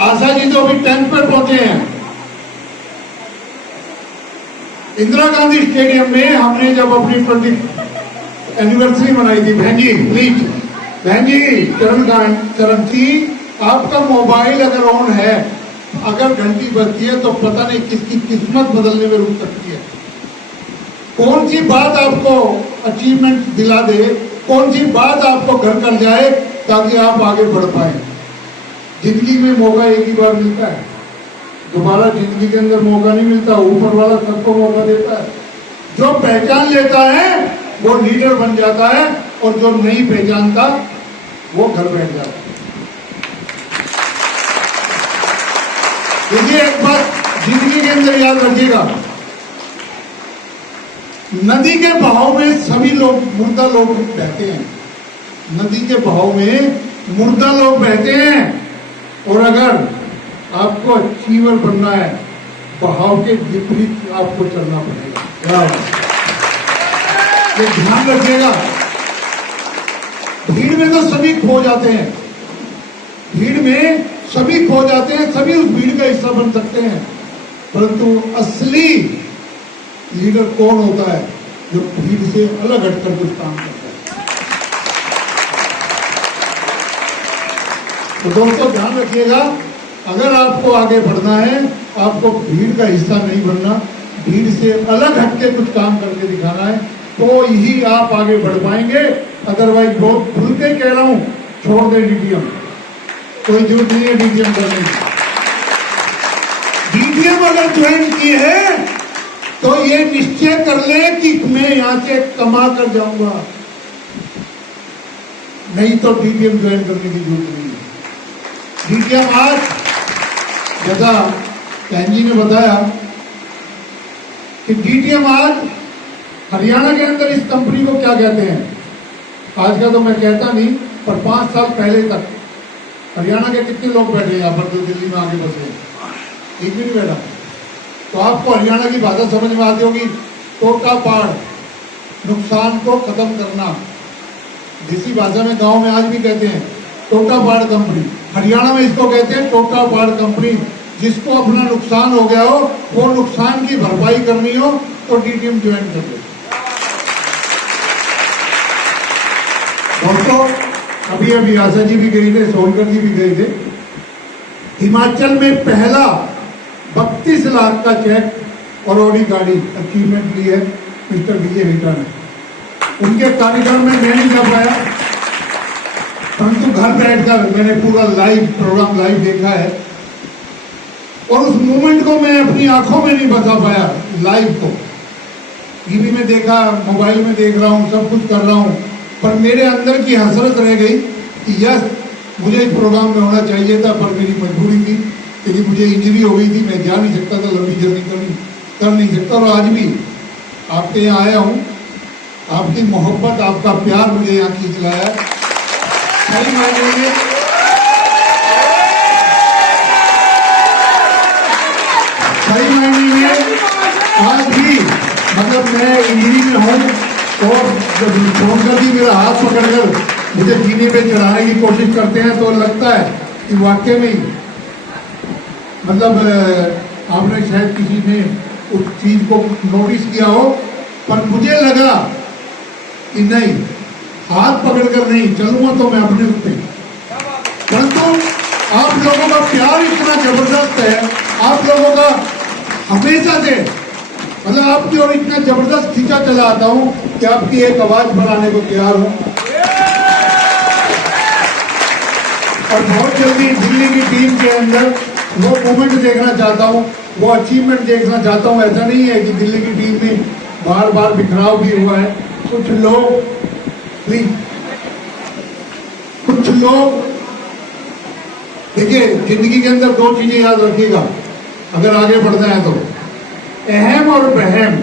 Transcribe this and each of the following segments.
आशा जी तो अभी 10th पे पहुंचे हैं। इंदिरा गांधी स्टेडियम में हमने जब अपनी 20th एनिवर्सरी मनाई थी, बहन जी प्लीज, बहन जी चरण जी, आपका मोबाइल अगर ऑन है, अगर घंटी बजती है तो पता नहीं किसकी किस्मत बदलने में रुक सकती है। कौन सी बात आपको अचीवमेंट दिला दे, कौन सी बात आपको घर कर जाए ताकि आप आगे बढ़ पाए। जिंदगी में मौका एक ही बार मिलता है, दोबारा जिंदगी के अंदर मौका नहीं मिलता। ऊपर वाला सबको मौका देता है। जो पहचान लेता है वो लीडर बन जाता है, और जो नहीं पहचानता वो घर बैठ जाता है। देखिए एक बात जिंदगी के अंदर याद रखिएगा, नदी के बहाव में सभी लोग, मुर्दा लोग बहते हैं। नदी के बहाव में मुर्दा लोग बहते हैं, और अगर आपको अचीवर बनना है, बहाव के विपरीत आपको चलना पड़ेगा। ये ध्यान रखिएगा। भीड़ में तो सभी खो जाते हैं, भीड़ में सभी खो जाते हैं, सभी उस भीड़ का हिस्सा बन सकते हैं, परंतु असली लीडर कौन होता है? जो भीड़ से अलग हटकर कुछ काम करता है। तो दोस्तों ध्यान रखिएगा, अगर आपको आगे बढ़ना है, आपको भीड़ का हिस्सा नहीं बनना, भीड़ से अलग हटके कुछ काम करके दिखाना है, तो यही आप आगे बढ़ पाएंगे। अदरवाइज बहुत खुल के कह रहा हूं, छोड़ दे डीटीएम, कोई जरूरत नहीं है डीटीएम करने की। डीटीएम अगर ज्वाइन की है तो ये निश्चय कर ले कि मैं यहां से कमा कर जाऊंगा, नहीं तो डीटीएम ज्वाइन करने की जरूरत नहीं है। डीटीएम आज जैसा बहन जी ने बताया कि डीटीएम आज हरियाणा के अंदर इस कंपनी को क्या कहते हैं, आज का तो मैं कहता नहीं, पर 5 साल पहले तक हरियाणा के कितने लोग बैठे यहाँ पर जो दिल्ली में आगे बसे, एक भी नहीं बैठा। तो आपको हरियाणा की भाषा समझ में आती होगी, टोटा पाड़, नुकसान को खत्म करना। देसी भाषा में गांव में आज भी कहते हैं टोटा पाड़ कंपनी, हरियाणा में इसको कहते हैं टोटा पाड़ कंपनी। जिसको अपना नुकसान हो गया हो, वो नुकसान की भरपाई करनी हो तो डीटीएम ज्वाइन कर लो। दोस्तों अभी अभी आशा जी भी गई थे, सोनकर जी भी गए थे। हिमाचल में पहला 32 लाख का चेक और ऑडी गाड़ी अचीवमेंट ली है मिस्टर विजय हिटा ने। उनके कार्यक्रम में मैं नहीं जा पाया, परंतु घर बैठकर मैंने पूरा लाइव प्रोग्राम लाइव देखा है, और उस मोमेंट को मैं अपनी आंखों में नहीं बता पाया। लाइव को टीवी में देखा, मोबाइल में देख रहा हूँ, सब कुछ कर रहा हूँ, पर मेरे अंदर की हसरत रह गई कि यस मुझे इस प्रोग्राम में होना चाहिए था, पर मेरी मजबूरी थी क्योंकि मुझे इंजरी हो गई थी, मैं जा नहीं सकता था, लंबी जर्नी कर नहीं सकता। और आज भी आपके यहाँ आया हूँ, आपकी मोहब्बत, आपका प्यार मुझे यहाँ खींच लाया है। सही मायने में आज भी मतलब मैं इंजरी में हूँ, और जब सोनकर जी मेरा हाथ पकड़कर मुझे जीने पे चढ़ाने की कोशिश करते हैं तो लगता है कि वाकई में मतलब आपने शायद किसी ने उस चीज को नोटिस किया हो, पर मुझे लगा कि नहीं, हाथ पकड़कर नहीं चलूंगा तो मैं अपने पे। परंतु आप लोगों का प्यार इतना जबरदस्त है, आप लोगों का हमेशा से मतलब आपकी ओर इतना जबरदस्त खींचा चला आता हूं कि आपकी एक आवाज बनाने को तैयार हूं। और बहुत जल्दी दिल्ली की टीम के अंदर वो मोमेंट देखना चाहता हूं, वो अचीवमेंट देखना चाहता हूं। ऐसा नहीं है कि दिल्ली की टीम में बार बार बिखराव भी हुआ है। कुछ लोग प्लीज, कुछ लोग देखिए, जिंदगी के अंदर 2 चीजें याद रखिएगा अगर आगे बढ़ना है तो, अहम और बहम।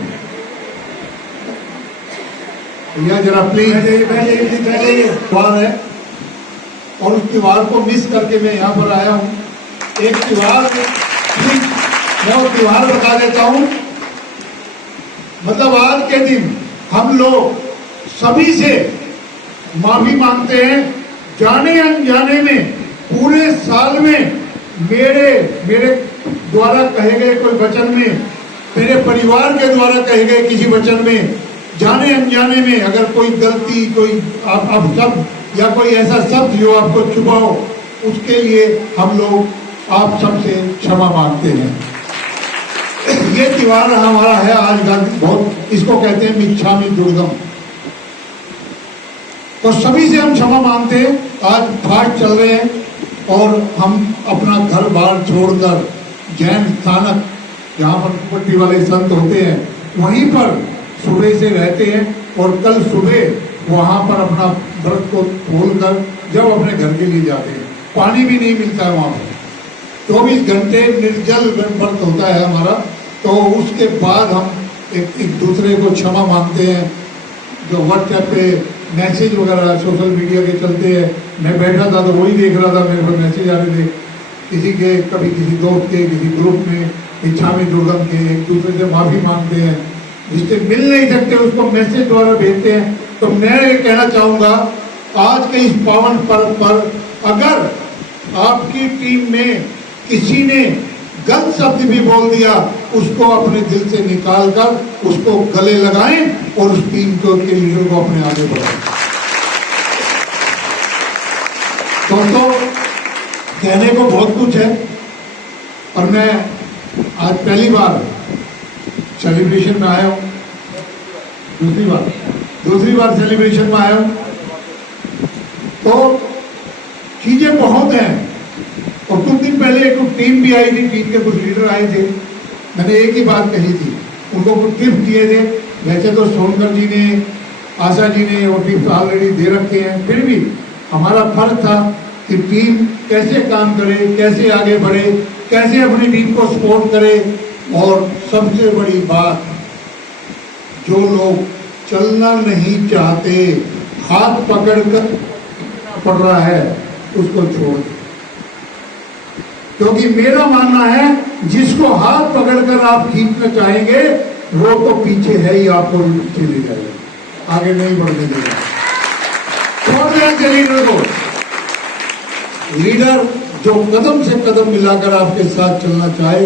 भैया जरा प्लीज त्योहार है, और उस त्योहार को मिस करके मैं यहाँ पर आया हूँ। एक त्योहार प्लीज मैं वो त्योहार बता देता हूँ। मतलब आज के दिन हम लोग सभी से माफी मांगते हैं, जाने अनजाने में पूरे साल में मेरे मेरे द्वारा कहे गए कोई वचन में, मेरे परिवार के द्वारा कहे गए किसी वचन में, जाने अनजाने में अगर कोई गलती, कोई आप शब्द या कोई ऐसा शब्द जो आपको चुभा हो, उसके लिए हम लोग आप सबसे क्षमा मांगते हैं। ये त्योहार हमारा है आज गांधी, बहुत इसको कहते हैं मिच्छामी दुर्गम, तो सभी से हम क्षमा मांगते हैं। आज पाठ चल रहे हैं और हम अपना घर बार छोड़कर जैन स्थानक जहाँ पर पट्टी वाले संत होते हैं वहीं पर सुबह से रहते हैं और कल सुबह वहाँ पर अपना व्रत को खोलकर जब अपने घर के लिए जाते हैं, पानी भी नहीं मिलता है वहाँ पर, 24 घंटे निर्जल व्रत होता है हमारा। तो उसके बाद हम एक दूसरे को क्षमा मांगते हैं। जो व्हाट्सएप पे मैसेज वगैरह सोशल मीडिया के चलते हैं, मैं बैठा था तो वही देख रहा था, मेरे पर मैसेज आ रहे थे किसी के, कभी किसी दोस्त के, किसी ग्रुप में मिच्छामी दुर्गम के, एक दूसरे से माफ़ी मांगते हैं, जिससे मिल नहीं सकते उसको मैसेज द्वारा भेजते हैं। तो मैं ये कहना चाहूँगा आज के इस पावन पर्व पर अगर आपकी टीम में किसी ने गलत शब्द भी बोल दिया, उसको अपने दिल से निकाल कर उसको गले लगाएं और उस टीम को के लीडर को अपने आगे बढ़ाएं। दोस्तों, कहने को बहुत कुछ है और मैं आज पहली बार सेलिब्रेशन में आया हूँ, दूसरी बार सेलिब्रेशन में आया हूँ, तो चीजें बहुत हैं। और कुछ दिन पहले एक टीम भी आई थी, टीम के कुछ लीडर आए थे, मैंने एक ही बात कही थी, उनको कुछ टिप्स दिए थे। वैसे तो सोनकर जी ने, आशा जी ने वो टिप्स ऑलरेडी दे रखे हैं, फिर भी हमारा फर्ज था कि टीम कैसे काम करे, कैसे आगे बढ़े, कैसे अपनी टीम को सपोर्ट करे। और सबसे बड़ी बात, जो लोग चलना नहीं चाहते, हाथ पकड़कर पड़ रहा है, उसको छोड़ दे। क्योंकि मेरा मानना है जिसको हाथ पकड़कर आप खींचना चाहेंगे वो तो पीछे है ही, आपको पीछे ले जाएगा, आगे नहीं बढ़ने देगा। छोड़ दें लीडर को। लीडर जो कदम से कदम मिलाकर आपके साथ चलना चाहे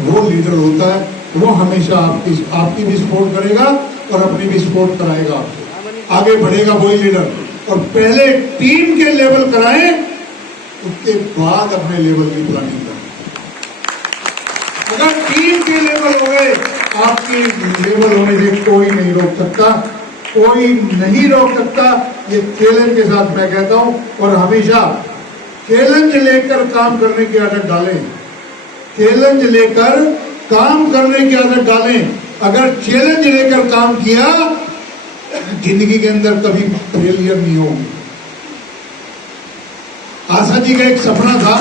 वो लीडर होता है। वो हमेशा आपकी भी सपोर्ट करेगा और अपनी भी सपोर्ट कराएगा, आपको आगे बढ़ेगा वही लीडर। और पहले टीम के लेवल कराएं, उसके बाद अपने लेवल की प्लानिंग करें। अगर टीम के लेवल हो गए, आपकी लेवल होने से कोई नहीं रोक सकता, कोई नहीं रोक सकता। ये चैलेंज के साथ मैं कहता हूं, और हमेशा चैलेंज लेकर काम करने की आदत डालें, चैलेंज लेकर काम करने की आदत डालें। अगर चैलेंज लेकर काम किया, जिंदगी के अंदर कभी फेलियर नहीं होगी। आशा जी का एक सपना था,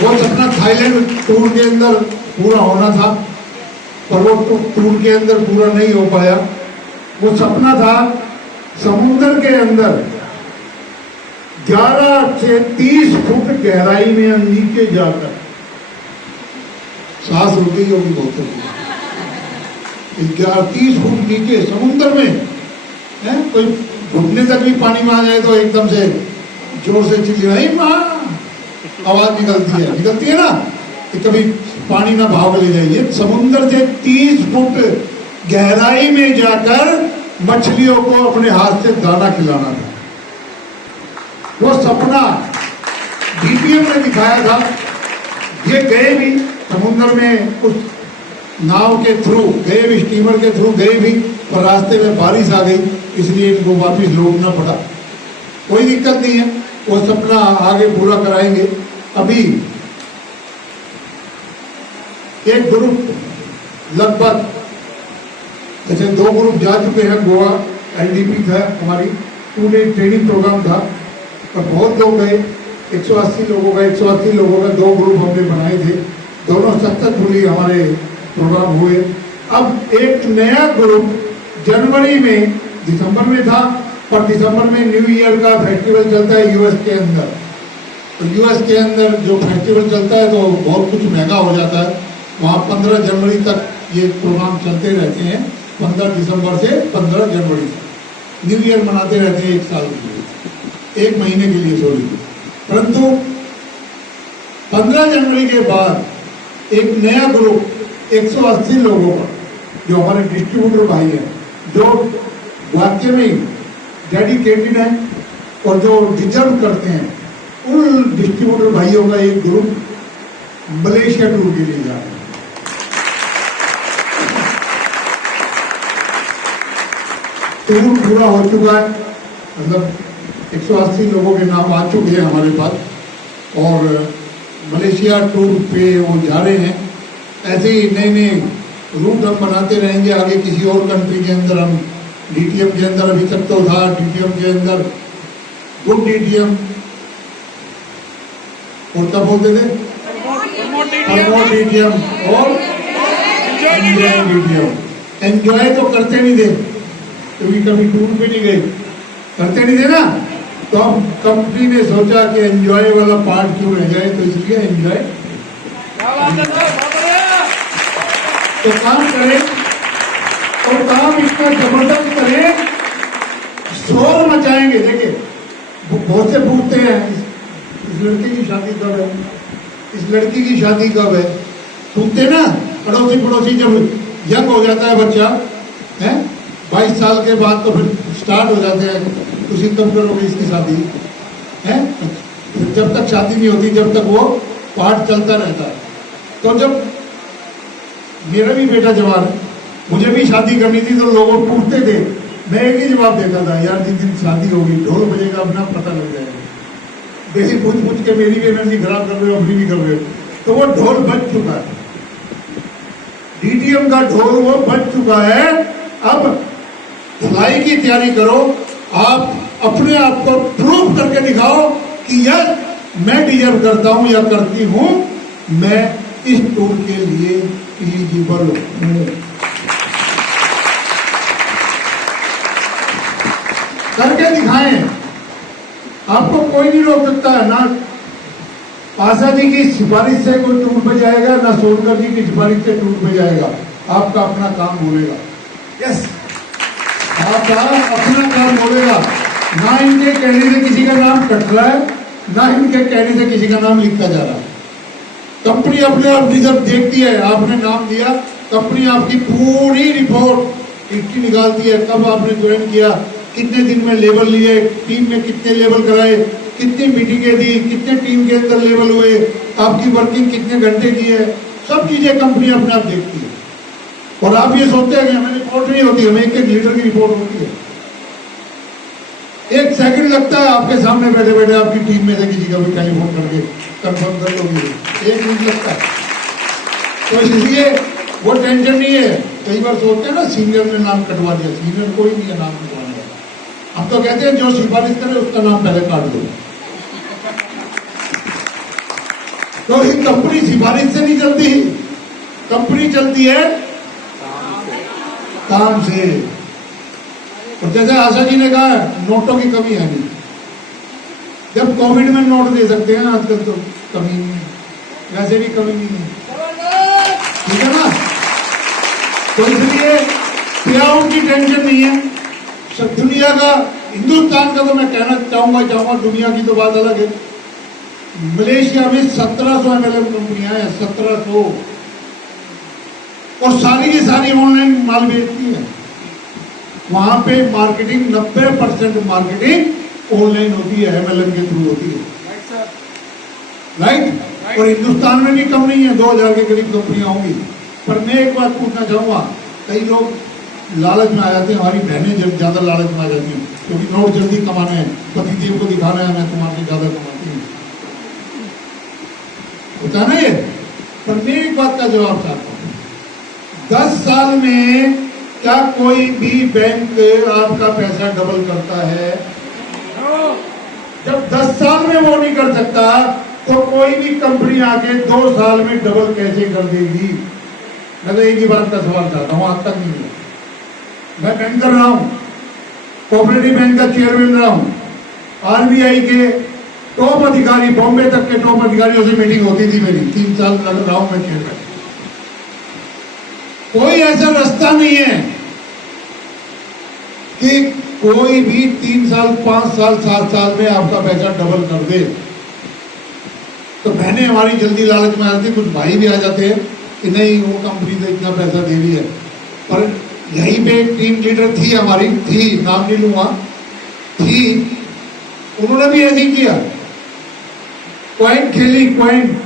वो सपना थाईलैंड टूर के अंदर पूरा होना था, पर वो टूर के अंदर पूरा नहीं हो पाया। वो सपना था समुद्र के अंदर 11 से 30 फुट गहराई में नीचे जाकर, सांस रुक गई होगी बहुत होगी, 30 फुट नीचे समुद्र में है, कोई घुटने तक भी पानी में आ जाए तो एकदम से जोर से चिल्लाए मां, आवाज निकलती है ना, कि कभी पानी ना भाग ले जाइए। समुद्र से 30 फुट गहराई में जाकर मछलियों को अपने हाथ से दाना खिलाना था। वो सपना डीपीएम ने दिखाया था। ये गए भी समुद्र में, उस नाव के थ्रू गए भी, स्टीमर के थ्रू गए भी, पर रास्ते में बारिश आ गई, इसलिए इनको वापिस लौटना पड़ा। कोई दिक्कत नहीं है, वो सपना आगे पूरा कराएंगे। अभी एक ग्रुप लगभग, जैसे 2 ग्रुप जा चुके हैं गोवा, एलडीपी था हमारी, 2 डे ट्रेनिंग प्रोग्राम था, और बहुत लोग गए, 180 लोगों का 2 ग्रुप हमने बनाए थे, दोनों सक्सेसफुली हमारे प्रोग्राम हुए। अब एक नया ग्रुप जनवरी में, दिसंबर में था, पर दिसंबर में न्यू ईयर का फेस्टिवल चलता है यूएस के अंदर, तो यूएस के अंदर जो फेस्टिवल चलता है तो बहुत कुछ महंगा हो जाता है। वहाँ 15 जनवरी तक ये प्रोग्राम चलते रहते हैं, 15 दिसंबर से 15 जनवरी तक न्यू ईयर मनाते रहते हैं, 1 साल के लिए, 1 महीने के लिए, सॉरी। परंतु 15 जनवरी के बाद एक नया ग्रुप 180 लोगों का, जो हमारे डिस्ट्रीब्यूटर भाई हैं, जो वाकई में डेडिकेटेड हैं और जो डिजर्व करते हैं, उन डिस्ट्रीब्यूटर भाइयों का एक ग्रुप मलेशिया टूर के लिए जा रहे हैं। टूर पूरा हो चुका है, मतलब 180 लोगों के नाम आ चुके हैं हमारे पास और मलेशिया टूर पे वो जा रहे हैं। ऐसे ही नए नए रूट हम बनाते रहेंगे आगे, किसी और कंट्री के अंदर हम डीटीएम के अंदर, अभी तक तो था डीटीएम के अंदर गुड डीटीएम और क्या बोलते थे, डीटीएम और डीटीएम। एंजॉय तो करते नहीं थे क्योंकि कभी टूर पे नहीं गए, करते नहीं थे ना, तो अब कंपनी ने सोचा कि एंजॉय वाला पार्ट क्यों रह जाए, तो इसलिए एंजॉय तो काम करें और काम इतना जबरदस्त करें, शोर मचाएंगे। देखिए बहुत से पूछते हैं इस लड़के की शादी कब है, इस लड़की की शादी कब है, पूछते ना अड़ोसी पड़ोसी। जब यंग हो जाता है बच्चा है 22 साल के बाद, तो फिर स्टार्ट हो जाते हैं, तुसी कब करोगे इसकी शादी है। जब तक शादी नहीं होती, जब तक वो पाठ चलता रहता है। तो जब मेरा भी बेटा जवान है, मुझे भी शादी करनी थी, तो लोग पूछते थे, मैं एक ही जवाब देता था, यार जिस दिन शादी होगी ढोल बजेगा, अपना पता लग जाएगा। देखिए पूछ के मेरी भी एनर्जी खराब कर रहे हो, अपनी भी कर रहे हो। तो वो ढोल बज चुका है, डीटीएम का ढोल वो बज चुका है। अब भलाई की तैयारी करो, आप अपने आप को प्रूव करके दिखाओ कि यस मैं डिजर्व करता हूं या करती हूं, मैं इस टूर के लिए एलिजिबल हूं। करके दिखाएं, आपको कोई नहीं रोक सकता है। ना आशा जी की सिफारिश से कोई टूर पे जाएगा, ना सोनकर जी की सिफारिश से टूर पे जाएगा, आपका अपना काम बोलेगा। यस, आपका अपना काम बोलेगा। ना इनके कहने से किसी का नाम कट रहा है, ना इनके कहने से किसी का नाम लिखा जा रहा है। कंपनी अपने आप रिजर्व देखती है, आपने नाम दिया, कंपनी आपकी पूरी रिपोर्ट इसकी निकालती है, कब आपने ज्वाइन किया, कितने दिन में लेवल लिए, टीम में कितने लेवल कराए, कितनी मीटिंगें दी, कितने टीम के अंदर लेवल हुए, आपकी वर्किंग कितने घंटे की है, सब चीजें कंपनी अपने आप देखती है। और आप ये सोचते हैं कि हमें रिपोर्ट नहीं होती, हमें एक लीडर की रिपोर्ट होती है। एक सेकंड लगता है आपके सामने बैठे बैठे आपकी टीम में से किसी का भी टेलीफोन करके कंफर्म कर लोगे, एक मिनट लगता है। तो इसलिए वो टेंशन नहीं है। कई बार सोचते हैं ना सीनियर ने नाम कटवा दिया, सीनियर कोई नहीं है नाम कटवाने का। हम तो कहते हैं जो सिफारिश करे उसका नाम पहले काट दो। तो ये कंपनी सिफारिश से नहीं चलती, कंपनी चलती है काम से। और जैसे आशा जी ने कहा, नोटों की कमी है नहीं। जब कोविड में नोट दे सकते हैं आजकल, तो कमी नहीं है, वैसे भी कमी नहीं है, ठीक है ना। तो इसलिए पेआउट की टेंशन नहीं है। सब दुनिया का, हिंदुस्तान का तो मैं कहना चाहूंगा, दुनिया की तो बात अलग है। मलेशिया में 1700 MLM कंपनियां हैं, 1700, और सारी की सारी ऑनलाइन माल बेचती है। वहां पे मार्केटिंग 90% मार्केटिंग ऑनलाइन होती है, MLM के थ्रू होती है, राइट। और हिंदुस्तान में भी कम नहीं है, 2000 के करीब कंपनियां होंगी। पर मैं एक बात पूछना चाहूंगा, कई लोग लालच में आ जाते हैं, हमारी बहनें ज्यादा लालच में आ जाती हैं, क्योंकि नोट जल्दी कमाने हैं, पतिदेव को दिखाना है मैं तुम्हारे ज्यादा कमाती हूँ, होता ना ये। पर मैं एक बात का जवाब चाहता हूँ, 10 साल में क्या कोई भी बैंक आपका पैसा डबल करता है? जब 10 साल में वो नहीं कर सकता, तो कोई भी कंपनी आके 2 साल में डबल कैसे कर देगी? मैं तो एक ही बात का सवाल चाहता हूं, आज तक नहीं है। मैं बैंकर रहा हूं, कोऑपरेटिव बैंक का चेयरमैन रहा हूं, आरबीआई के टॉप अधिकारी, बॉम्बे तक के टॉप अधिकारियों से मीटिंग होती थी मेरी, 3 साल लग रहा हूं मैं चेयरमैन। कोई ऐसा रास्ता नहीं है कि कोई भी 3 साल, 5 साल, 7 साल में आपका पैसा डबल कर दे। तो बहनें हमारी जल्दी लालच में आ जाती, कुछ भाई भी आ जाते हैं कि नहीं वो कंपनी तो इतना पैसा दे रही है। पर यहीं पे एक टीम लीडर थी हमारी, थी, नाम नहीं लूंगा, थी, उन्होंने भी ऐसे ही किया, क्वाइंट खेली, क्वाइंट।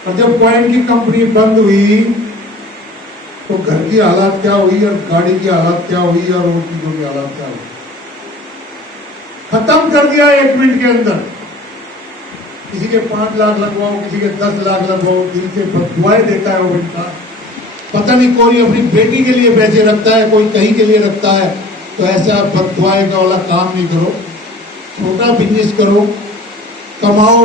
और जब क्वाइंट की कंपनी बंद हुई तो घर की हालत क्या हुई और गाड़ी की हालत क्या हुई और वो चीजों की हालत क्या हुई, खत्म कर दिया 1 मिनट के अंदर। किसी के 5 लाख लगवाओ, किसी के 10 लाख लगवाओ, दिल से बदुआएं देता है वो बेटा। पता नहीं कोई अपनी बेटी के लिए पैसे रखता है, कोई कहीं के लिए रखता है। तो ऐसा बदुआएं का वाला काम नहीं करो, छोटा बिजनेस करो, कमाओ।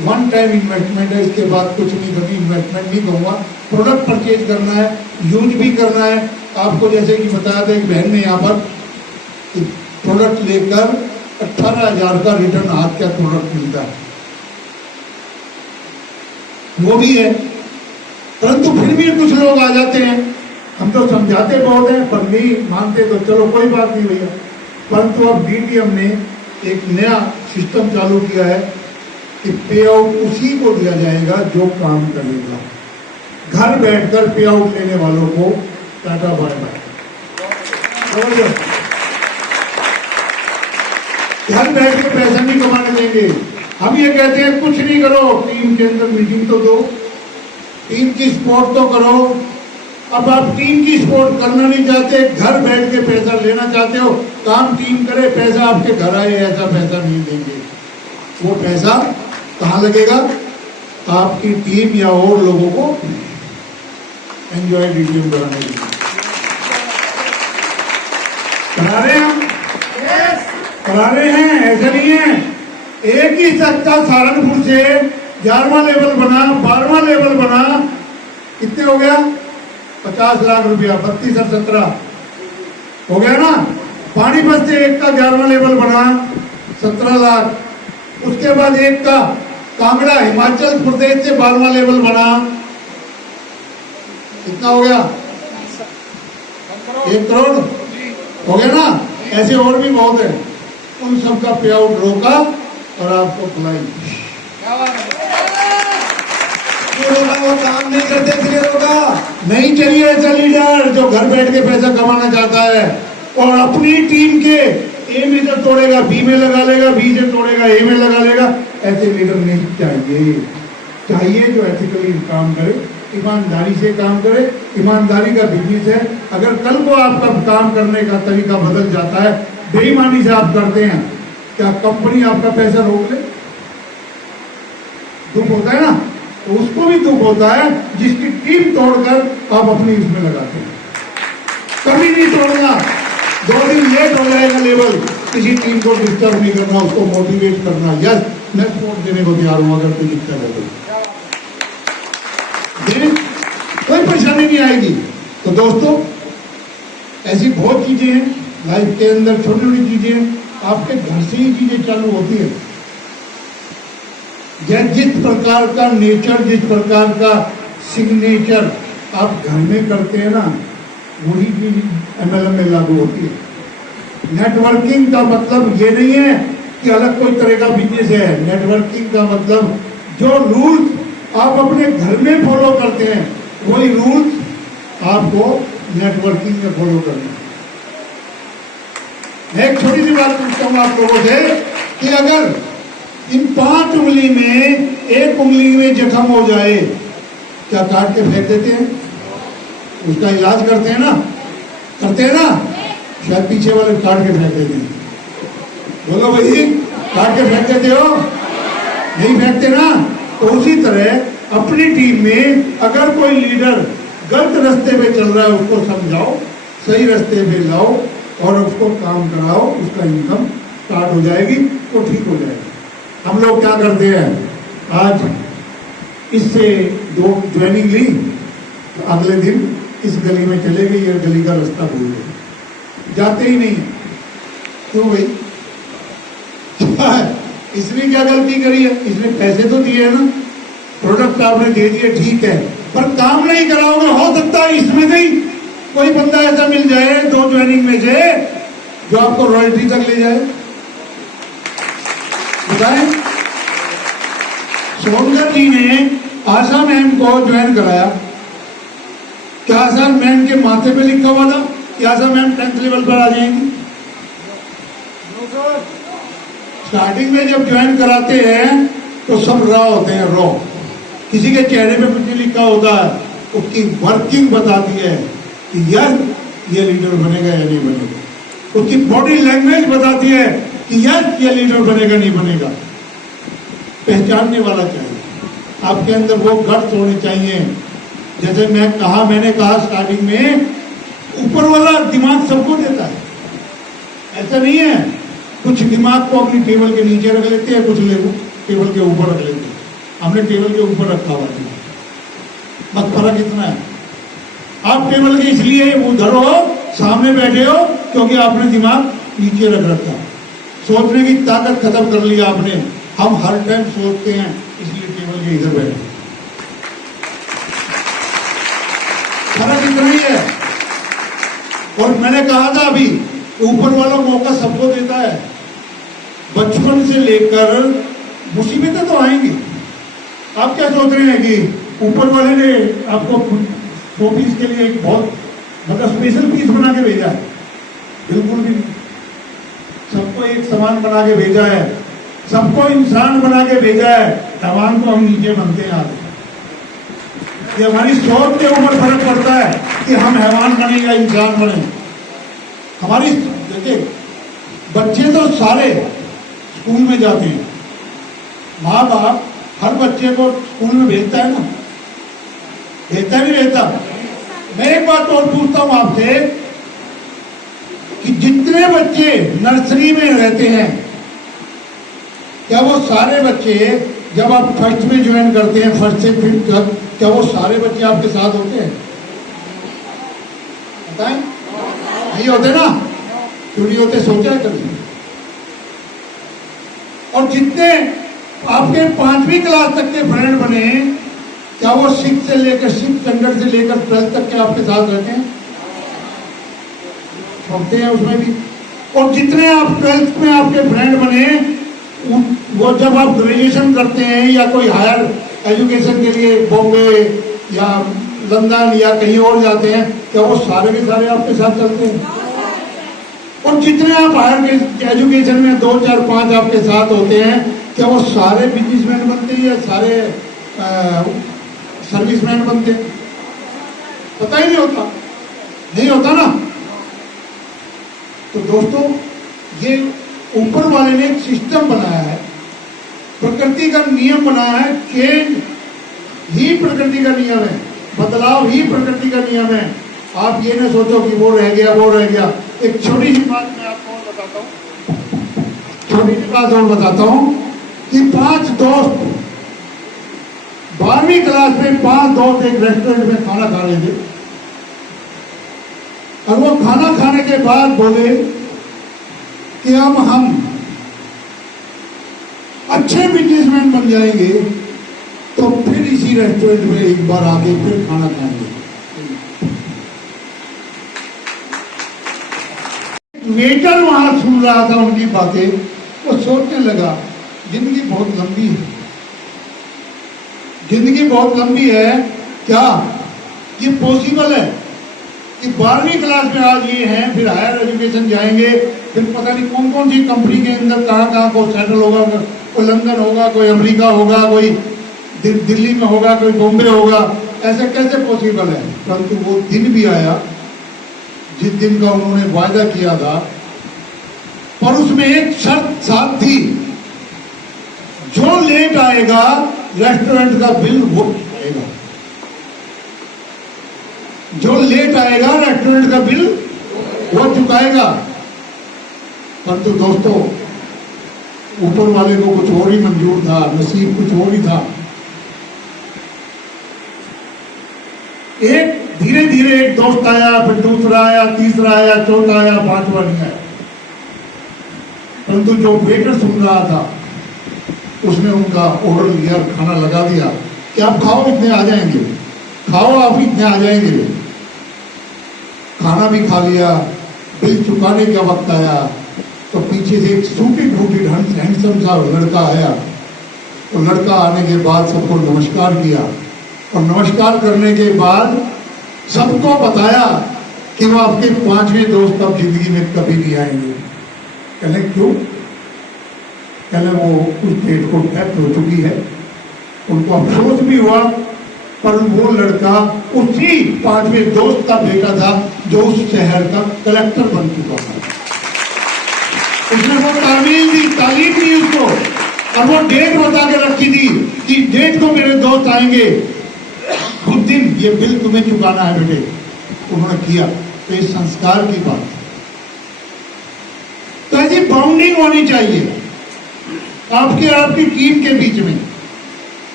1 टाइम इन्वेस्टमेंट है, इसके बाद कुछ नहीं, कभी इन्वेस्टमेंट नहीं कहूँगा। प्रोडक्ट परचेज करना है, यूज भी करना है। आपको जैसे कि बताया था एक बहन ने यहाँ पर, प्रोडक्ट लेकर 18,000 का रिटर्न हाथ का प्रोडक्ट मिलता है, वो भी है। परंतु फिर भी कुछ लोग आ जाते हैं, हम तो समझाते बहुत हैं पर नहीं मानते, तो चलो कोई बात नहीं भैया। परंतु अब डीटीएम ने एक नया सिस्टम चालू किया है कि पे आउट उसी को दिया जाएगा जो काम करेगा। घर बैठकर पे आउट लेने वालों को टाटा बाय बाय। घर बैठ के पैसा नहीं कमाने देंगे। हम ये कहते हैं कुछ नहीं करो, टीम के अंदर मीटिंग तो दो, टीम की सपोर्ट तो करो। अब आप टीम की सपोर्ट करना नहीं चाहते, घर बैठ के पैसा लेना चाहते हो, काम टीम करे, पैसा आपके घर आए, ऐसा पैसा नहीं देंगे। वो पैसा कहाँ लगेगा? आपकी टीम या और लोगों को एंजॉय डीटीएम कराने के लिए। करा रहे हैं हम, करा रहे हैं, ऐसा नहीं है। एक ही सप्ताह सहारनपुर से 11वां लेवल बना, 12वां लेवल बना, कितने हो गया? 50 लाख रुपया, 32 और 17 हो गया ना। पानीपत से एक का 11वां लेवल बना, 17 लाख। उसके बाद एक का कांगड़ा हिमाचल प्रदेश से 12वां लेवल बना, कितना हो गया? 1 करोड़ हो गया ना। ऐसे और भी बहुत है, उन सबका पे आउट रोका और आपको बुलाई। वो काम नहीं करते इसलिए रोका। नहीं चाहिए ऐसा लीडर जो घर बैठ के पैसा कमाना चाहता है और अपनी टीम के ए में से तोड़ेगा बी में लगा लेगा, बी से तोड़ेगा ए में लगा लेगा। ऐसे लीडर नहीं चाहिए। चाहिए जो एथिकली काम करे, ईमानदारी से काम करे। ईमानदारी का बिजनेस है। अगर कल को आपका काम करने का तरीका बदल जाता है, बेईमानी से आप करते हैं, क्या कंपनी आपका पैसा रोक ले? दुख होता है ना। तो उसको भी दुख होता है जिसकी टीम तोड़कर आप अपनी इसमें लगाते हैं। कभी नहीं तोड़ना। 2 दिन लेट हो जाएगा लेवल, किसी टीम को डिस्टर्ब नहीं करना, उसको मोटिवेट करना। यस, मैं सपोर्ट देने को तैयार हूं अगर कोई दिक्कत है तो। कोई परेशानी नहीं आएगी। तो दोस्तों, ऐसी बहुत चीजें हैं लाइफ के अंदर, छोटी छोटी चीजें हैं। आपके घर से ही चीजें चालू होती है। जिस प्रकार का नेचर, जिस प्रकार का सिग्नेचर आप घर में करते हैं ना, वही चीज एमएलएम में लागू होती है। नेटवर्किंग का मतलब ये नहीं है कि अलग कोई तरह का बिजनेस है। नेटवर्किंग का मतलब जो रूल्स आप अपने घर में फॉलो करते हैं, वही रूल्स आपको नेटवर्किंग में फॉलो करना है। मैं एक छोटी सी बात पूछता हूँ आप लोगों से कि अगर इन 5 उंगली में 1 उंगली में जख्म हो जाए, क्या काट के फेंक देते हैं? उसका इलाज करते हैं ना, करते हैं ना। शायद पीछे वाले काट के फेंक देते हैं। बोलो भाई, काट के फेंक देते हो? नहीं फेंकते ना। तो उसी तरह अपनी टीम में अगर कोई लीडर गलत रास्ते पे चल रहा है, उसको समझाओ, सही रास्ते पे लाओ और उसको काम कराओ। उसका इनकम स्टार्ट हो जाएगी, वो ठीक हो जाएगी। हम लोग क्या करते हैं, आज इससे 2 ज्वाइनिंग ली, तो अगले दिन इस गली में चले गए, ये गली का रास्ता भूल गए, जाते ही नहीं। क्यों भाई? इसने क्या गलती करी है? इसने पैसे तो दिए है ना, प्रोडक्ट आपने दे दिए, ठीक है, पर काम नहीं कराओगे। हो सकता है इसमें से ही कोई बंदा ऐसा मिल जाए 2 ज्वाइनिंग में से जो आपको रॉयल्टी तक ले जाए। बताएं, सोनकर जी ने आशा मैम को ज्वाइन कराया। क्या आशा मैम के माथे पे लिखा हुआ था कि आशा मैम 10th लेवल पर आ जाएंगी? स्टार्टिंग में जब ज्वाइन कराते हैं तो सब रॉ होते हैं, रॉ। किसी के चेहरे पे कुछ नहीं लिखा होता है, उसकी वर्किंग बताती है कि यस ये लीडर बनेगा या नहीं बनेगा। उसकी बॉडी लैंग्वेज बताती है कि यस ये लीडर बनेगा नहीं बनेगा। पहचानने वाला चाहिए, आपके अंदर वो गट्स होने चाहिए। जैसे मैंने कहा स्टार्टिंग में, ऊपर वाला दिमाग सबको देता है, ऐसा नहीं है। कुछ दिमाग को अपनी टेबल के नीचे रख लेते हैं, कुछ टेबल के ऊपर रख लेते हैं। हमने टेबल के ऊपर रखा हुआ है, बस फर्क इतना है। आप टेबल के इसलिए उधर हो, सामने बैठे हो, क्योंकि आपने दिमाग नीचे रख रखा। सोचने की ताकत खत्म कर ली आपने। हम हर टाइम सोचते हैं, इसलिए टेबल के इधर बैठे। फर्क इतना ही है। और मैंने कहा था अभी, ऊपर वाला मौका सबको देता है। बचपन से लेकर मुसीबतें तो आएंगी। आप क्या सोच रहे हैं कि ऊपर वाले ने आपको 100 पीस के लिए एक बहुत मतलब स्पेशल पीस बना के भेजा है? बिल्कुल भी नहीं। सबको एक समान बना के भेजा है, सबको इंसान बना के भेजा है। हैवान को हम नीचे बनते हैं। आज ये हमारी सोच के ऊपर फर्क पड़ता है कि हम हैवान बने या इंसान बने। हमारी देखिए, बच्चे तो सारे स्कूल में जाते हैं। माँ बाप हर बच्चे को स्कूल में भेजता है ना, भेजता नहीं भेजता? मैं एक बात और पूछता हूं आपसे कि जितने बच्चे नर्सरी में रहते हैं, क्या वो सारे बच्चे जब आप फर्स्ट में ज्वाइन करते हैं, फर्स्ट से फिफ्थ तक, क्या वो सारे बच्चे आपके साथ होते हैं? बताएं, नहीं होते ना? क्यों नहीं होते? सोचा है कभी? और जितने आपके 5वीं क्लास तक के फ्रेंड बने, क्या वो 6 से लेकर 6 स्टैंडर्ड से लेकर 12 तक के आपके साथ रहते हैं? होते हैं उसमें भी। और जितने आप 12th में आपके फ्रेंड बने, वो जब आप ग्रेजुएशन करते हैं या कोई हायर एजुकेशन के लिए बॉम्बे या लंदन या कहीं और जाते हैं, क्या वो सारे के सारे आपके साथ चलते हैं? और जितने आप हायर एजुकेशन में 2, 4, 5 आपके साथ होते हैं, क्या वो सारे बिजनेसमैन बनते हैं या सारे सर्विसमैन बनते हैं? पता ही नहीं होता, नहीं होता ना। तो दोस्तों, ये ऊपर वाले ने एक सिस्टम बनाया है, प्रकृति का नियम बनाया है। चेंज ही प्रकृति का नियम है, बदलाव ही प्रकृति का नियम है। आप ये ना सोचो कि वो रह गया, वो रह गया। एक छोटी सी बात मैं आपको और बताता हूँ, छोटी सी बात और बताता हूँ कि 5 दोस्त 12वीं क्लास में 5 दोस्त एक रेस्टोरेंट में खाना खा रहे थे। और वो खाना खाने के बाद बोले कि अब हम अच्छे बिजनेसमैन बन जाएंगे तो फिर इसी रेस्टोरेंट में एक बार आके फिर खाना खाएंगे। वेटर वहां सुन रहा था उनकी बातें, वो सोचने लगा, जिंदगी बहुत लंबी है, जिंदगी बहुत लंबी है। क्या ये पॉसिबल है कि 12वीं क्लास में आज ये हैं, फिर हायर एजुकेशन जाएंगे, फिर पता नहीं कौन कौन सी कंपनी के अंदर कहाँ कहाँ को सेटल होगा, कोई लंदन होगा, कोई अमेरिका होगा, कोई दिल्ली में होगा, कोई बॉम्बे होगा। ऐसे कैसे पॉसिबल है? परंतु वो दिन भी आया जिस दिन का उन्होंने वायदा किया था, पर उसमें एक शर्त साथ थी, जो लेट आएगा रेस्टोरेंट का बिल वो आएगा। जो लेट आएगा रेस्टोरेंट का बिल वो चुकाएगा। परंतु दोस्तों, ऊपर वाले को कुछ और ही मंजूर था, नसीब कुछ और ही था। एक धीरे धीरे एक दोस्त आया, फिर दूसरा आया, तीसरा आया, चौथा आया, 5वां नहीं आया। परंतु जो वेटर सुन रहा था, उसने उनका ऑर्डर लिया, खाना लगा दिया कि आप खाओ, इतने आ जाएंगे, खाओ आप, इतने आ जाएंगे। खाना भी खा लिया। बिल चुकाने का वक्त आया तो पीछे से एक सूटेड बूटेड हैंडसम सा लड़का आया तो लड़का आने के बाद सबको नमस्कार किया और नमस्कार करने के बाद सबको बताया कि वो आपके 5वें दोस्त अब जिंदगी में कभी नहीं आएंगे। कहले क्यों? कहले वो उस डेट को डेथ हो चुकी है। उनको अफसोस भी हुआ, पर वो लड़का उसी 5वें दोस्त का बेटा था जो उस शहर का कलेक्टर बन चुका था। उसने वो तालीम दी उसको, और वो डेट बता के रखी थी कि डेट को मेरे दोस्त आएंगे, उस दिन ये बिल तुम्हें चुकाना है बेटे। उन्होंने किया। तो इस संस्कार की बात है। तो ऐसी बाउंडिंग होनी चाहिए आपके आपकी टीम के बीच में।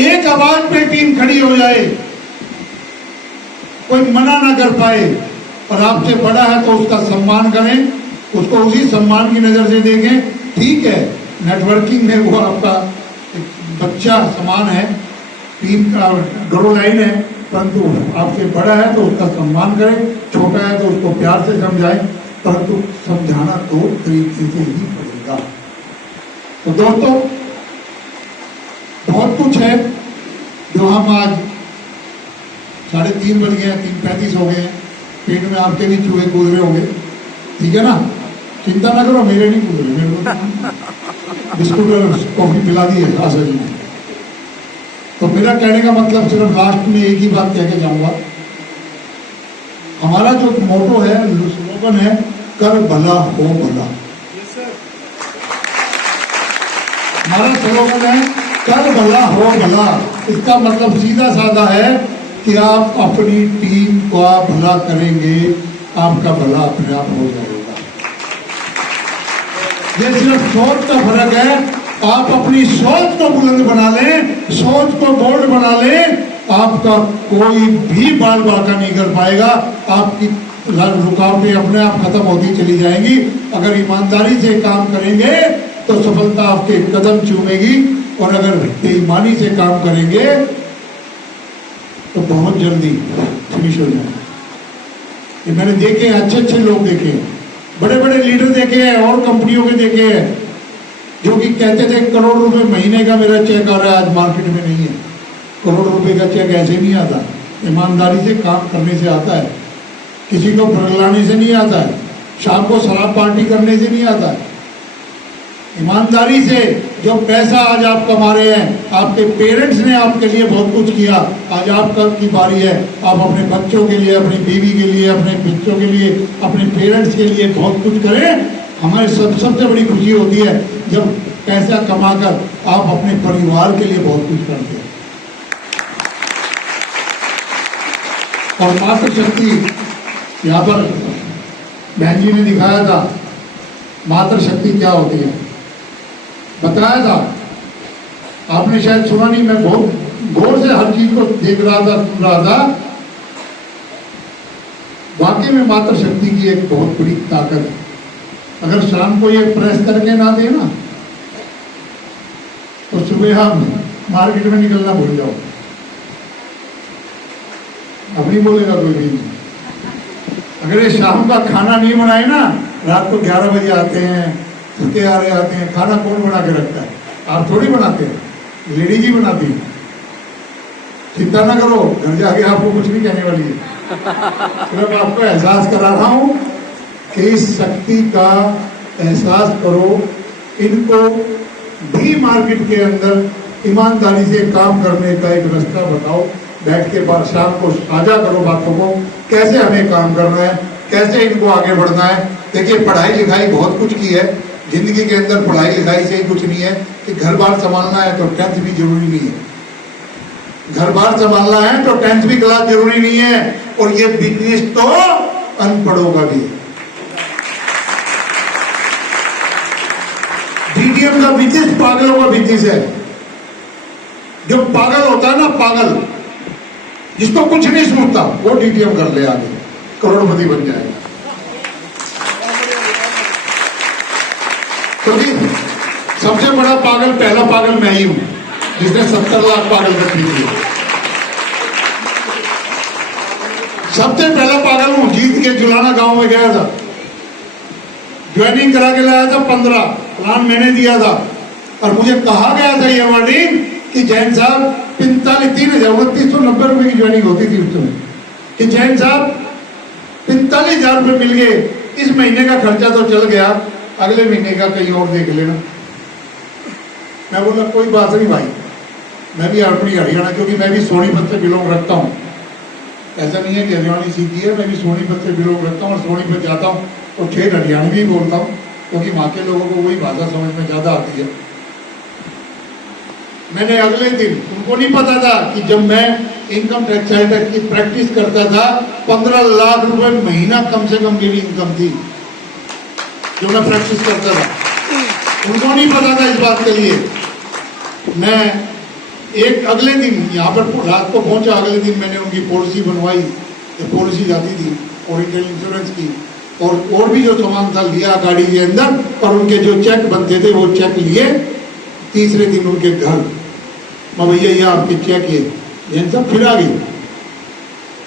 एक आवाज पे टीम खड़ी हो जाए, कोई मना ना कर पाए, और आपसे बड़ा है तो उसका सम्मान करें, उसको उसी सम्मान की नजर से देखें। ठीक है, नेटवर्किंग में वो आपका बच्चा समान है, टीम का ड्रो लाइन है, परंतु आपसे बड़ा है तो उसका सम्मान करें, छोटा है तो उसको प्यार से समझाएं, परंतु समझाना तो तरीके से ही पड़ेगा। तो दोस्तों, बहुत कुछ है जो हम आज 3:30 बज गए हैं, 3:35 हो गए हैं, पेट में आपके भी चूहे कूद रहे होंगे, ठीक है ना? चिंता ना करो, मेरे नहीं कूद रहे, मेरे को बिस्कुट और कॉफी पिला दी है आशा जी ने। तो मेरा कहने का मतलब सिर्फ लास्ट में एक ही बात कह के जाऊंगा। हमारा जो मोटो है, स्लोगन है, कर भला हो भला। हमारा स्लोगन है कर भला हो भला। इसका मतलब सीधा साधा है कि आप अपनी टीम को भला करेंगे, आपका भला अपने आप हो जाएगा। ये सिर्फ सोच का फर्क है। आप अपनी सोच को बुलंद बना लें, सोच को बोल्ड बना लें, आपका कोई भी बाल बांका नहीं कर पाएगा। आपकी रुकावटें अपने आप खत्म होती चली जाएंगी। अगर ईमानदारी से काम करेंगे तो सफलता आपके कदम चूमेगी, और अगर बेईमानी से काम करेंगे तो बहुत जल्दी फिनिश हो जाएगा। ये मैंने देखे, अच्छे लोग देखे, बड़े बड़े लीडर देखे हैं और कंपनियों के देखे हैं जो कि कहते थे करोड़ रुपए महीने का मेरा चेक आ रहा है, आज मार्केट में नहीं है। करोड़ रुपए का चेक ऐसे नहीं आता, ईमानदारी से काम करने से आता है, किसी को फरगलाने से नहीं आता है, शाम को शराब पार्टी करने से नहीं आता है। ईमानदारी से जो पैसा आज आप कमा रहे हैं, आपके पेरेंट्स ने आपके लिए बहुत कुछ किया, आज आपका की बारी है। आप अपने बच्चों के लिए, अपनी बीवी के लिए, अपने बच्चों के लिए, अपने पेरेंट्स के लिए बहुत कुछ करें। हमारे सबसे बड़ी खुशी होती है जब पैसा कमाकर आप अपने परिवार के लिए बहुत कुछ करते हैं। और मातृशक्ति यहाँ पर बहन जी ने दिखाया था, मातृशक्ति क्या होती है बताया था। आपने शायद सुना नहीं, मैं बहुत गौर से हर चीज को देख रहा था, सुन रहा था। वाकई में मातृशक्ति की एक बहुत बड़ी ताकत है। अगर शाम को ये प्रेस करके ना दे ना, तो सुबह हम मार्केट में निकलना भूल जाओ। अब नहीं बोलेगा कोई भी। अगर ये शाम का खाना नहीं बनाए ना, रात को 11 बजे आते हैं, थके आ रहे आते हैं, खाना कौन बना के रखता है? आप थोड़ी बनाते हैं, लेडीज ही बनाती है। चिंता ना करो, घर जाके आपको कुछ नहीं कहने वाली है। सिर्फ आपको एहसास करा रहा हूं कि इस शक्ति का एहसास करो। इनको भी मार्केट के अंदर ईमानदारी से काम करने का एक रास्ता बताओ। बैठ के बाद शाम को साझा करो बातों को, कैसे हमें काम करना है, कैसे इनको आगे बढ़ना है। देखिए, पढ़ाई लिखाई बहुत कुछ की है जिंदगी के अंदर। पढ़ाई लिखाई से ही कुछ नहीं है कि घर बार संभालना है तो 10th भी जरूरी नहीं है। घर बार संभालना है तो 10th भी क्लास जरूरी नहीं है। और ये बिजनेस तो अनपढ़ों का भी है। डीटीएम का बिजनेस पागलों का बिजनेस है। जो पागल होता है ना, पागल, जिसको कुछ नहीं सूझता, वो डीटीएम कर ले, आगे करोड़पति बन जाएगा। क्योंकि सबसे बड़ा पागल, पहला पागल मैं ही हूं, जिसने 70 लाख पागल रखी थी। सबसे पहला पागल हूं। जीत के जुलाना गांव में गया था, ज्वाइनिंग करा के लाया था 15, प्लान मैंने दिया था। और मुझे कहा गया था ये वार्निंग कि जैन साहब 3,90 रुपए की ज्वाइनिंग होती थी उस समय, कि जैन साहब 45,000 रुपए मिल गए, इस महीने का खर्चा तो चल गया, अगले महीने का कहीं और देख लेना। मैं बोला कोई बात नहीं भाई, मैं भी अपनी हरियाणा, क्योंकि मैं भी सोनीपत से बिलोंग रखता हूँ, ऐसा नहीं है कि हरियाणी सीखी है, मैं भी सोनीपत से बिलोंग रखता हूँ और सोनीपत जाता हूँ और ठेठ हरियाणवी भी बोलता हूँ, क्योंकि वहाँ के लोगों को वही भाषा समझ में ज़्यादा आती है। मैंने अगले दिन, उनको नहीं पता था कि जब मैं इनकम टैक्स की प्रैक्टिस करता था 15 लाख रुपए महीना कम से कम मेरी इनकम थी जो मैं प्रैक्टिस करता था, उनको नहीं पता था इस बात के लिए। मैं एक अगले दिन यहाँ पर रात को पहुंचा, अगले दिन मैंने उनकी पॉलिसी बनवाई, पॉलिसी जाती थी ओरिजिनल इंश्योरेंस की, और भी जो सामान था लिया गाड़ी के अंदर, और उनके जो चेक बनते थे वो चेक लिए। तीसरे दिन उनके घर, भैया ये आपके चेक है, जैन साहब फिर आ गए।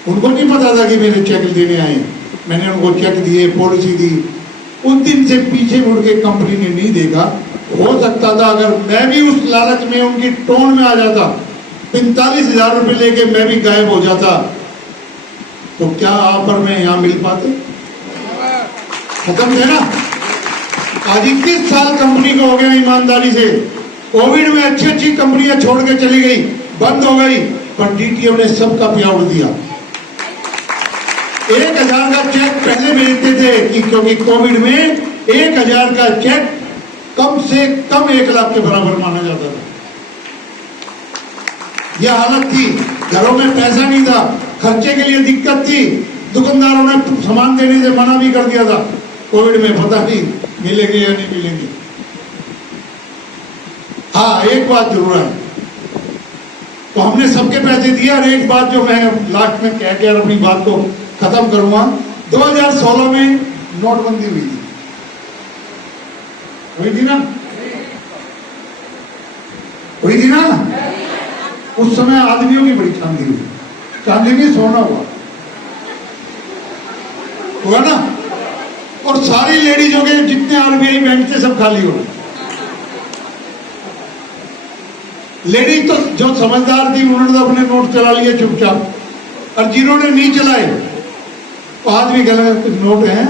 उनको नहीं पता था कि मेरे चेक देने आए, मैंने उनको चेक दिए, पॉलिसी दी। उस दिन से पीछे मुड़ के कंपनी ने नहीं देखा। हो सकता था अगर मैं भी उस लालच में उनकी टोन में आ जाता, 45,000 रुपए लेके मैं भी गायब हो जाता, तो क्या आप और मैं यहां मिल पाते? खत्म थे ना। आज 21 साल कंपनी को हो गया ईमानदारी से। कोविड में अच्छी अच्छी कंपनियां छोड़ के चली गई, बंद हो गई, पर डीटीओ ने सबका प्याउट दिया। 1,000 का चेक पहले भेजते थे कि क्योंकि कोविड में 1,000 का चेक कम से कम 1 लाख के बराबर माना जाता था। यह हालत थी, घरों में पैसा नहीं था, खर्चे के लिए दिक्कत थी, दुकानदारों ने सामान देने से मना भी कर दिया था। कोविड में पता नहीं मिलेंगे या नहीं मिलेंगे। हाँ, एक बात जरूर है, तो हमने सबके पैसे दिए। और एक बात जो मैं लास्ट में कह के अपनी बात को खत्म करूंगा, 2016 में नोटबंदी हुई थी ना, हुई थी ना। उस समय आदमियों की बड़ी चांदी हुई, चांदी भी सोना हुआ ना, और सारी लेडीज हो गए, जितने आरबीआई बैंक थे सब खाली हो गए। लेडीज तो जो समझदार थी उन्होंने तो अपने नोट चला लिए चुपचाप, और जिन्होंने नहीं चलाए तो आज भी कहना कुछ नोट हैं,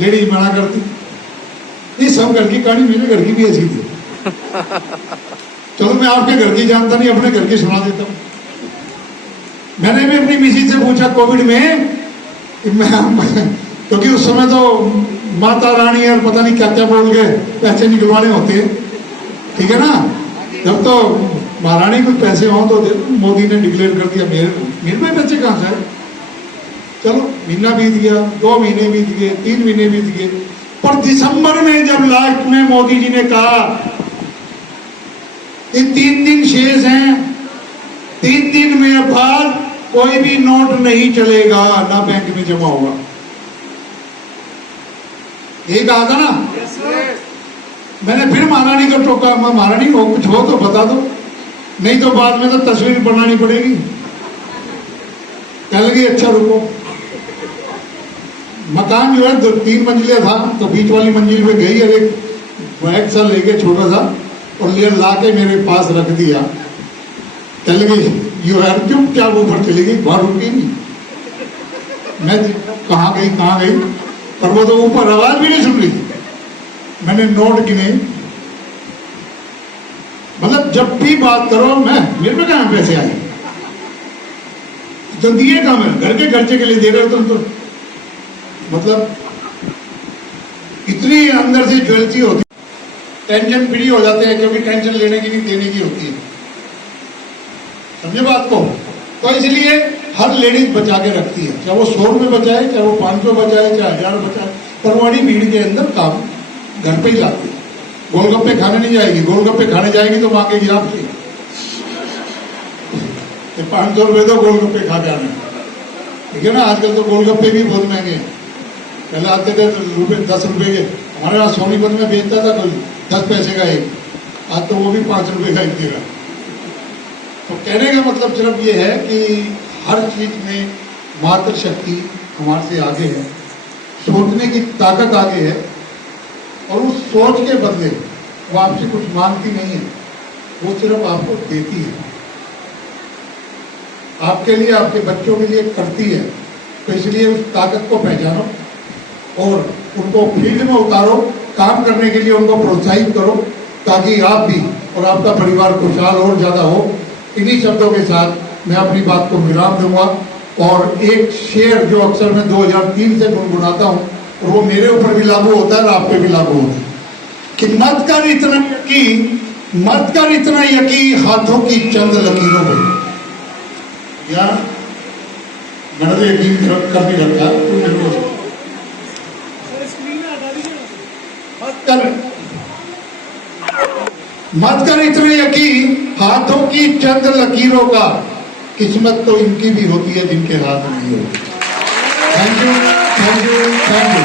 लेडीज मना करती। ये सब घर की कहानी, मेरे घर की भी ऐसी थी। चलो मैं आपके घर की जानता नहीं, अपने घर की सुना देता हूँ। मैंने भी अपनी मिसेज से पूछा कोविड में, क्योंकि उस समय तो माता रानी और पता नहीं क्या क्या बोल के पैसे निकलवाने होते हैं, ठीक है ना। जब तो महारानी कुछ पैसे हो तो मोदी ने डिक्लेयर कर दिया मेरे में पैसे कहाँ से आए। चलो महीना बीत गया, 2 महीने बीत गए, 3 महीने बीत गए, पर दिसंबर में जब लास्ट में मोदी जी ने कहा कि 3 दिन शेष हैं, 3 दिन में बाद कोई भी नोट नहीं चलेगा, ना बैंक में जमा होगा, यही कहा था ना। मैंने फिर महारानी को टोका, महारानी हो कुछ हो तो बता दो, नहीं तो बाद में तो तस्वीर बनानी पड़ेगी। कह लगी अच्छा रुको। मकान जो है 3 मंजिले था, तो बीच वाली मंजिल पे गई और एक बैग सा लेके छोटा सा और ले ला के मेरे पास रख दिया। कह लगी यू है चुपचाप ऊपर चली गई, वहां रुकी नहीं। मैं कहाँ गई, पर वो तो ऊपर आवाज भी नहीं सुन रही थी। मैंने नोट गिने, मतलब जब भी बात करो मेरे पे कहाँ पैसे आए, तो दिए कम है, घर के खर्चे के लिए दे रहे हो तुम तो। मतलब इतनी अंदर से ज्वेलरी होती, टेंशन फ्री हो जाते हैं, क्योंकि टेंशन लेने की नहीं देने की होती है, समझे बात को। तो इसलिए हर लेडीज बचा के रखती है, चाहे वो 100 रुपये बचाए, चाहे वो 500 बचाए, चाहे 1000 बचाए, पर बड़ी भीड़ के अंदर काम घर पे ही लाती है। गोलगप्पे खाने नहीं जाएगी, गोलगप्पे खाने जाएगी तो मांगेगी आपसे 500 रुपये दो, गोलगप्पे खा के आना, ठीक है ना। आजकल तो गोलगप्पे भी बहुत महंगे हैं, पहले आते थे तो 10 रुपये के, हमारे यहाँ सोनीपत में बेचता था कोई 10 पैसे का एक, आज तो वो भी 5 रुपये का एक देगा। तो कहने का मतलब सिर्फ ये है कि हर चीज में मातृशक्ति हमारे से आगे है, सोचने की ताकत आगे है, और उस सोच के बदले वो आपसे कुछ मांगती नहीं है, वो सिर्फ आपको देती है, आपके लिए, आपके बच्चों के लिए करती है। तो इसलिए उस ताकत को पहचानो और उनको फील्ड में उतारो, काम करने के लिए उनको प्रोत्साहित करो, ताकि आप भी और आपका परिवार खुशहाल और ज्यादा हो। इन्हीं शब्दों के साथ मैं अपनी बात को विराम दूंगा। और एक शेर जो अक्सर मैं 2003 से गुनगुनाता हूँ, और वो मेरे ऊपर भी लागू होता है और आप पे भी लागू होता है, कि मत कर इतना यकीन, मत कर इतना यकीन हाथों की चंद लकीरों में। या मैंने तो यकीन कर भी रखा है, मत कर इतने यकीन हाथों की चंद लकीरों का, किस्मत तो इनकी भी होती है जिनके हाथ नहीं होती। Thank you, thank you, thank you.